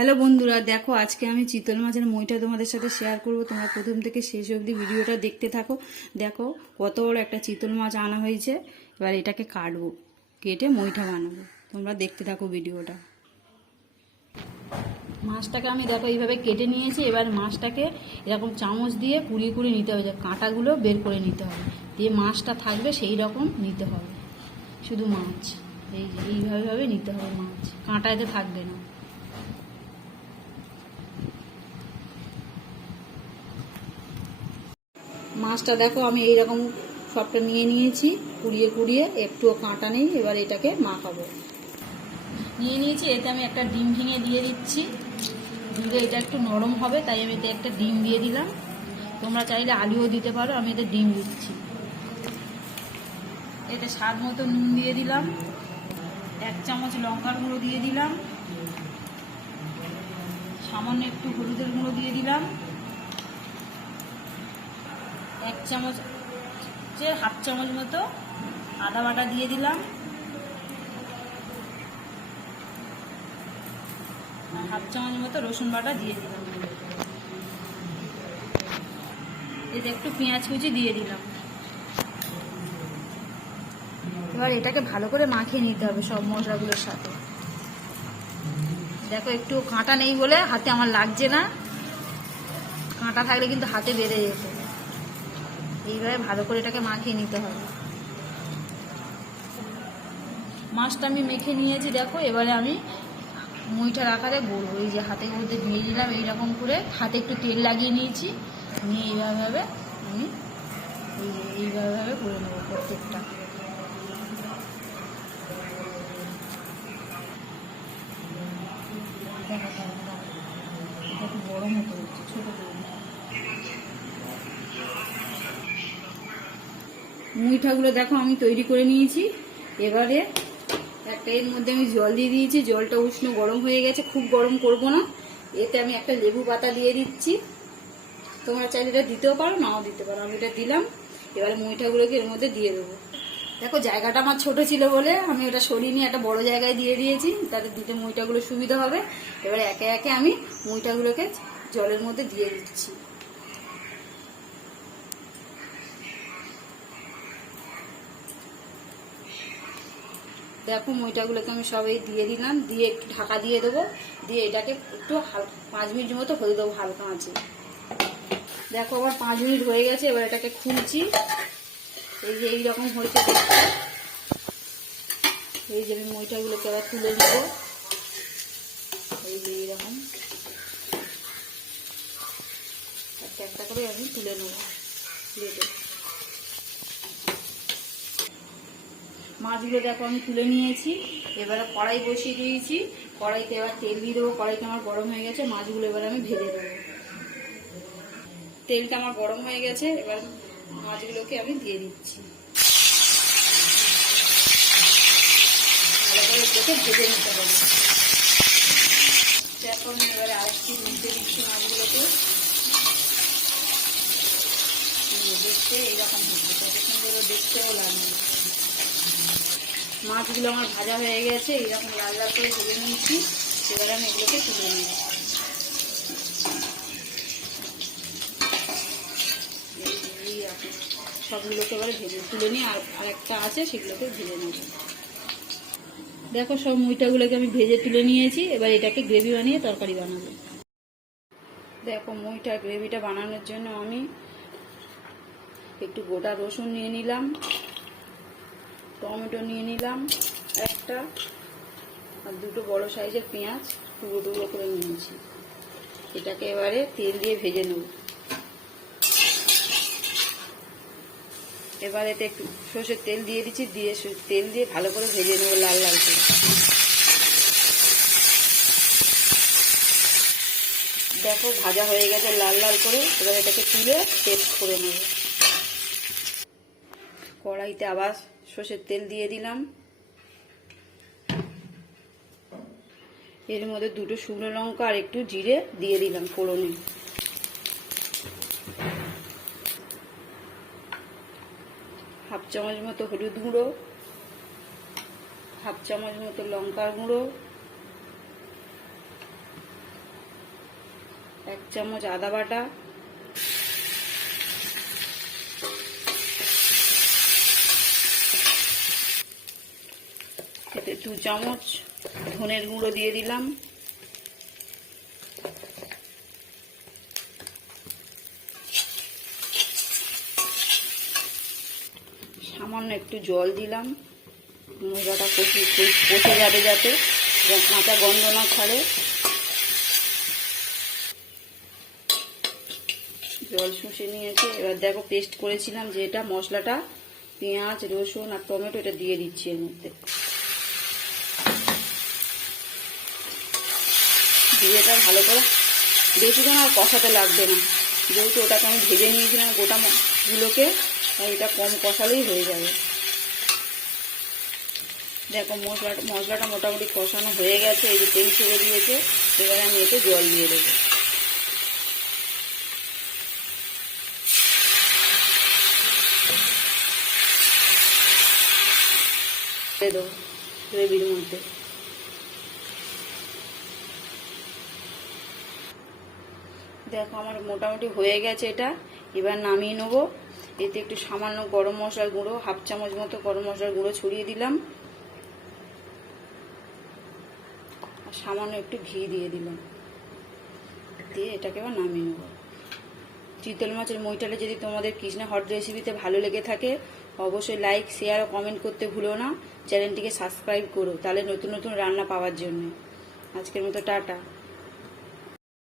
Hello বন্ধুরা, দেখো আজকে আমি চিতল মাছের মইটা তোমাদের সাথে শেয়ার করব। তোমরা প্রথম থেকে শেষ অবধি ভিডিওটা দেখতে থাকো। দেখো কত বড় একটা চিতল মাছ আনা হয়েছে। এবার এটাকে কাটবো, কেটে মইটা বানাবো। তোমরা দেখতে থাকো ভিডিওটা। মাছটাকে আমি দেখো এইভাবে কেটে নিয়েছি। এবার মাছটাকে এরকম চামচ দিয়ে কুড়িয়ে কুড়িয়ে নিতে হবে, কাঁটাগুলো বের করে নিতে হবে, দিয়ে মাছটা থাকবে সেই রকম নিতে হবে। শুধু মাছ এইভাবে নিতে হবে, মাছ কাঁটা এতে থাকবে না। মাছটা দেখো আমি এইরকম সবটা নিয়ে নিয়েছি, কুড়িয়ে কুড়িয়ে, একটুও কাঁটা নেই। এবার এটাকে মাখাবো। নিয়ে নিয়েছি, এতে আমি একটা ডিম ভেঙে দিয়ে দিচ্ছি। দিলে এটা একটু নরম হবে, তাই আমি এতে একটা ডিম দিয়ে দিলাম। তোমরা চাইলে আলুও দিতে পারো, আমি এতে ডিম দিচ্ছি। এতে স্বাদ মতো নুন দিয়ে দিলাম, 1 চামচ লঙ্কার গুঁড়ো দিয়ে দিলাম, সামান্য একটু হলুদের গুঁড়ো দিয়ে দিলাম, 1 চামচ 1/2 চামচ মতো আদা বাটা দিয়ে দিলাম, আর 1/2 চামচ মতো রসুন বাটা দিয়ে দিলাম। এতে একটু পেঁয়াজ কুচি দিয়ে দিলাম। এবার এটাকে ভালো করে মাখিয়ে নিতে হবে সব মশলাগুলোর সাথে। দেখো একটু কাঁটা নেই বলে হাতে আমার লাগছে না, কাঁটা থাকলে কিন্তু হাতে বেঁধে যেত। এইভাবে ভালো করে এটাকে মাখিয়ে নিতে হবে। মাছটা আমি মেখে নিয়েছি দেখো। এবারে আমি মইটার আকারে বলবো, এই যে হাতের মধ্যে দিয়ে দিলাম, এইরকম করে হাতে একটু তেল লাগিয়ে নিয়েছি, নিয়ে এইভাবে আমি এইভাবে করে নেবো প্রত্যেকটা। একটু বড় মতো হচ্ছে, ছোট করে মুইঠাগুলো দেখো আমি তৈরি করে নিয়েছি। এবারে একটা এর মধ্যে আমি জল দিয়ে দিয়েছি, জলটা উষ্ণ গরম হয়ে গেছে, খুব গরম করব না। এতে আমি একটা লেবু পাতা দিয়ে দিচ্ছি। তোমরা চাইলে এটা দিতেও পারো, নাও দিতে পারো, আমি এটা দিলাম। এবারে মুইঠাগুলোকে এর মধ্যে দিয়ে দেবো। দেখো জায়গাটা আমার ছোট ছিল বলে আমি ওটা সরিয়ে নিয়ে একটা বড় জায়গায় দিয়ে দিয়েছি, তাতে দিতে মুইঠাগুলো সুবিধা হবে। এবারে একে একে আমি মুইঠাগুলোকে জলের মধ্যে দিয়ে দিচ্ছি। দেখো মইটাগুলোকে আমি সবাই দিয়ে দিলাম, দিয়ে একটু ঢাকা দিয়ে দেবো, দিয়ে এটাকে একটু 5 মিনিট মতো হতে দেবো হালকা আঁচে। দেখো আবার 5 মিনিট হয়ে গেছে। এবার এটাকে খুলছি। এই যে এইরকম হয়েছে দেখতে। এই যে আমি মইটাগুলোকে আবার তুলে নেব। এই যে এইরকম একটা একটা করে আমি তুলে নেব প্লেটে। মাছগুলো দেখো আমি তুলে নিয়েছি। এবারে কড়াই বসিয়ে দিয়েছি, কড়াইতে এবার তেল দিয়ে দেবো। কড়াইটা আমার গরম হয়ে গেছে, মাছগুলো এবার আমি ভেজে দেবো। তেলটা আমার গরম হয়ে গেছে, এবার মাছগুলোকে আমি দিয়ে দিচ্ছি। ভালো করে এগুলোকে ভেজে নিতে হবে। এখন এবারে আরেকটি উল্টে দিচ্ছি মাছগুলোকে। দেখতে এইরকম হচ্ছে, কত সুন্দর দেখতেও লাগবে। মাছগুলো আমার ভাজা হয়ে গেছে, এইরকম লাল লাল করে ভেজে নিয়েছি। এবারে আমি এগুলোকে তুলে নেব। এইরকম সবগুলোকে এবারে ভেজে তুলে নিয়ে আরেকটা আছে, সেগুলোকে ভেজে নেব। দেখো সব মুইটাগুলোকে আমি ভেজে তুলে নিয়েছি। এবার এটাকে গ্রেভি বানিয়ে তরকারি বানাবো। দেখো মুইটা গ্রেভিটা বানানোর জন্য আমি একটু গোটা রসুন নিয়ে নিলাম, টমেটো নিয়ে নিলাম একটা, আর 2টো বড় সাইজের পেঁয়াজ টুকরো টুকরো করে নিয়েছি। এটাকে এবারে তেল দিয়ে ভেজে নেব। এবার এতে একটু সর্ষের তেল দিয়ে দিচ্ছি, দিয়ে তেল দিয়ে ভালো করে ভেজে নেব লাল লাল করে। দেখো ভাজা হয়ে গেছে লাল লাল করে। এবার এটাকে তুলে পেস্ট করে নেব। কড়াইতে আবার সর্ষের তেল দিয়ে দিলাম, এর মধ্যে 2টো শুকনো লঙ্কা আর একটু জিরে দিয়ে দিলাম ফোড়নে। হাফ চামচ মতো হলুদ গুঁড়ো, 1/2 চামচ মতো লঙ্কার গুঁড়ো, 1 চামচ আদা বাটা, এতে 2 চামচ ধনের গুঁড়ো দিয়ে দিলাম, সামান্য একটু জল দিলাম, মশলাটা কষে যাবে যাতে কাঁচা গন্ধ না ছাড়ে। জল শুষে নিয়েছে। এবার দেখো পেস্ট করেছিলাম যে এটা মশলাটা, পেঁয়াজ রসুন আর টমেটো, এটা দিয়ে দিচ্ছি এর মধ্যে। দিয়ে এটা ভালো করে বেশিক্ষণ আর কষাতে লাগবে না, যেহেতু ওটাকে আমি ভেজে নিয়েছিলাম গোটা গুলোকে, তাই এটা কম কষালেই হয়ে যাবে। দেখো মশলাটা মোটামুটি কষানো হয়ে গেছে, এই যে তেল ছেড়ে দিয়েছে। এবারে আমি এতে জল দিয়ে দেবো। দেবো গ্রেভির মধ্যে। দেখো আমার মোটামুটি হয়ে গেছে এটা। এবার নামিয়ে নেবো। এতে একটু সামান্য গরম মশলার গুঁড়ো, 1/2 চামচ মতো গরম মশলার গুঁড়ো ছড়িয়ে দিলাম, আর সামান্য একটু ঘি দিয়ে দিলাম। দিয়ে এটাকে এবার নামিয়ে নেবো। চিতল মাছের মইটাটা যদি তোমাদের কৃষ্ণা হট রেসিপিতে ভালো লেগে থাকে, অবশ্যই লাইক শেয়ার ও কমেন্ট করতে ভুলো না। চ্যানেলটিকে সাবস্ক্রাইব করো, তাহলে নতুন নতুন রান্না পাওয়ার জন্য। আজকের মতো টাটা।